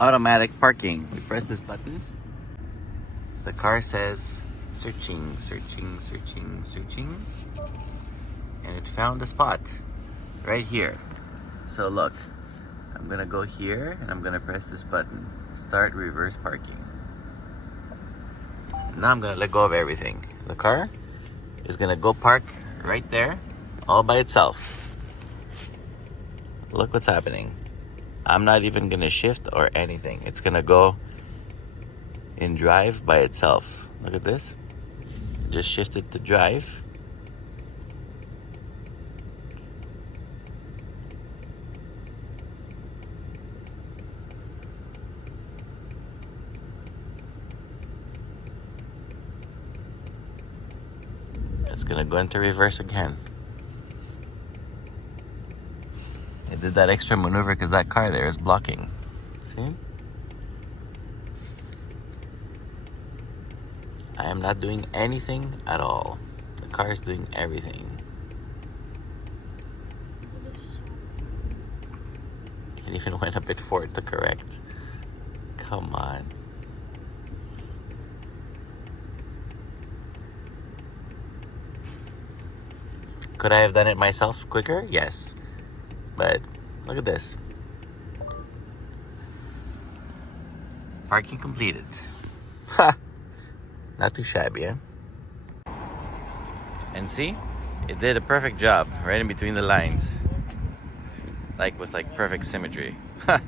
Automatic parking. We press this button. The car says searching, searching, searching, searching. And it found a spot right here. So look, I'm gonna go here and I'm gonna press this button. Start reverse parking. Now I'm gonna let go of everything. The car is gonna go park right there all by itself. Look what's happening. I'm not even gonna shift or anything. It's gonna go in drive by itself. Look at this. Just shifted to drive. It's gonna go into reverse again. It did that extra maneuver because that car there is blocking. See? I am not doing anything at all. The car is doing everything. It even went a bit forward to correct. Come on. Could I have done it myself quicker? Yes. But look at this. Parking completed. Ha! Not too shabby, eh? And see? It did a perfect job right in between the lines. Like with perfect symmetry. Ha!